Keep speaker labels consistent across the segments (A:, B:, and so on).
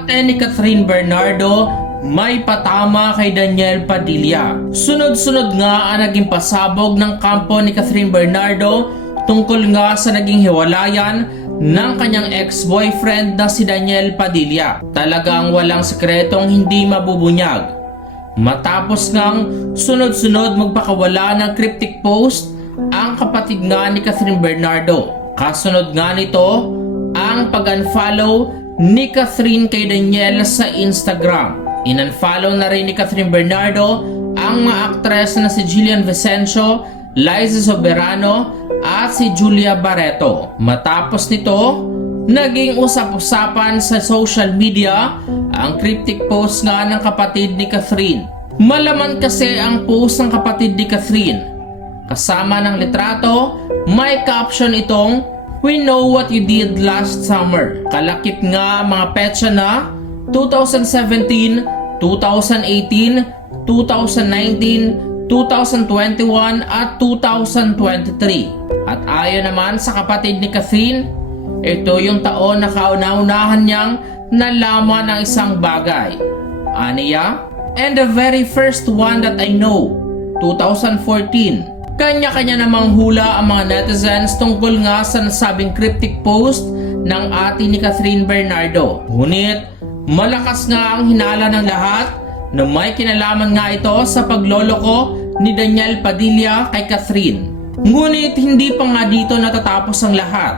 A: ate ni Catherine Bernardo may patama kay Daniel Padilla. Sunod-sunod nga ang naging pasabog ng kampo ni Catherine Bernardo tungkol nga sa naging hiwalayan ng kanyang ex-boyfriend na si Daniel Padilla. Talagang walang sekretong hindi mabubunyag. Matapos ngang sunod-sunod magpakawala ng cryptic post ang kapatid nga ni Catherine Bernardo. Kasunod nga nito ang pag-unfollow ni Catherine kay Daniel sa Instagram. In-unfollow na rin ni Catherine Bernardo ang mga aktres na si Jillian Vicencio, Liza Soberano at si Julia Barreto. Matapos nito, naging usap-usapan sa social media ang cryptic post nga ng kapatid ni Catherine. Malaman kasi ang post ng kapatid ni Catherine. Kasama ng litrato, may caption itong We know what you did last summer. Kalakip nga mga petsa na 2017, 2018, 2019, 2021 at 2023. At ayon naman sa kapatid ni Catherine, ito yung taon na kauna-unahan niyang nalaman ng isang bagay. Aniya? And the very first one that I know, 2014. Kanya-kanya namang hula ang mga netizens tungkol nga sa nasabing cryptic post ng ate ni Catherine Bernardo. Ngunit, malakas nga ang hinala ng lahat na may kinalaman nga ito sa pagloloko ni Daniel Padilla kay Catherine. Ngunit hindi pa nga dito natatapos ang lahat.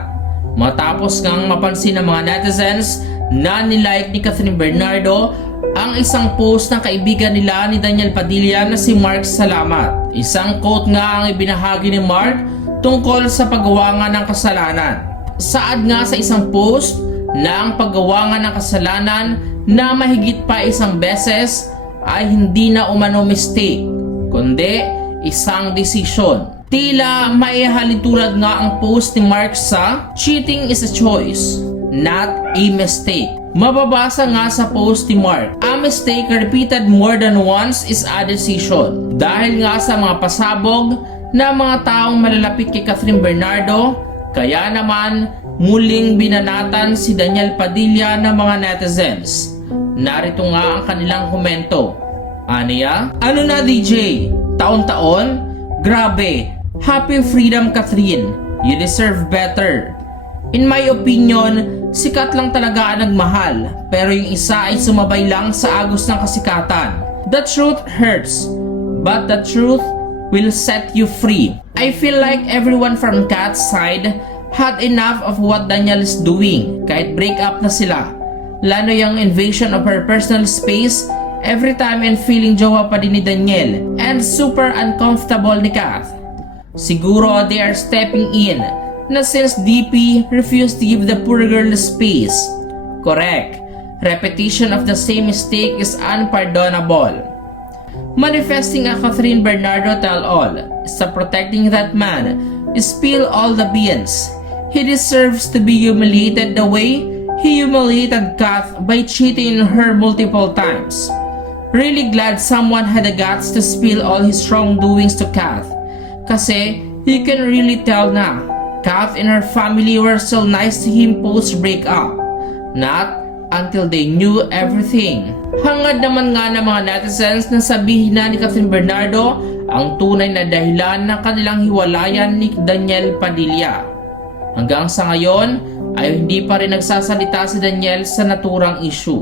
A: Matapos ngang mapansin ng mga netizens na nilike ni Catherine Bernardo ang isang post ng kaibigan nila ni Daniel Padilla na si Mark Salamat. Isang quote nga ang ibinahagi ni Mark tungkol sa paggawa nga ng kasalanan. Saad nga sa isang post na ang paggawa nga ng kasalanan na mahigit pa isang beses ay hindi na umano mistake, kundi isang desisyon. Tila maihalintulad nga ang post ni Mark sa cheating is a choice, not a mistake. Mababasa nga sa post ni Mark, a mistake repeated more than once is a decision. Dahil nga sa mga pasabog na mga taong malalapit kay Catherine Bernardo, kaya naman muling binanatan si Daniel Padilla ng mga netizens. Narito nga ang kanilang komento. Aniya? Ano na DJ? Taon-taon? Grabe! Happy Freedom Catherine! You deserve better! In my opinion, sikat lang talaga ang nagmahal, pero yung isa ay sumabay lang sa agos ng kasikatan. The truth hurts, but the truth will set you free. I feel like everyone from Kat's side had enough of what Daniel is doing, kahit break up na sila. Lalo yung invasion of her personal space every time and feeling jowa pa din ni Daniel and super uncomfortable ni Kath. Siguro they are stepping in na since DP refused to give the poor girl space. Correct. Repetition of the same mistake is unpardonable. Manifesting a Catherine Bernardo tell-all a protecting that man. Spill all the beans. He deserves to be humiliated the way he humiliated Kath by cheating her multiple times. Really glad someone had the guts to spill all his wrongdoings to Kath. Kasi you can really tell na Kath and her family were so nice to him post-breakup. Not until they knew everything. Hangad naman nga ng mga netizens na sabihin na ni Catherine Bernardo ang tunay na dahilan ng kanilang hiwalayan ni Daniel Padilla. Hanggang sa ngayon ay hindi pa rin nagsasalita si Daniel sa naturang issue.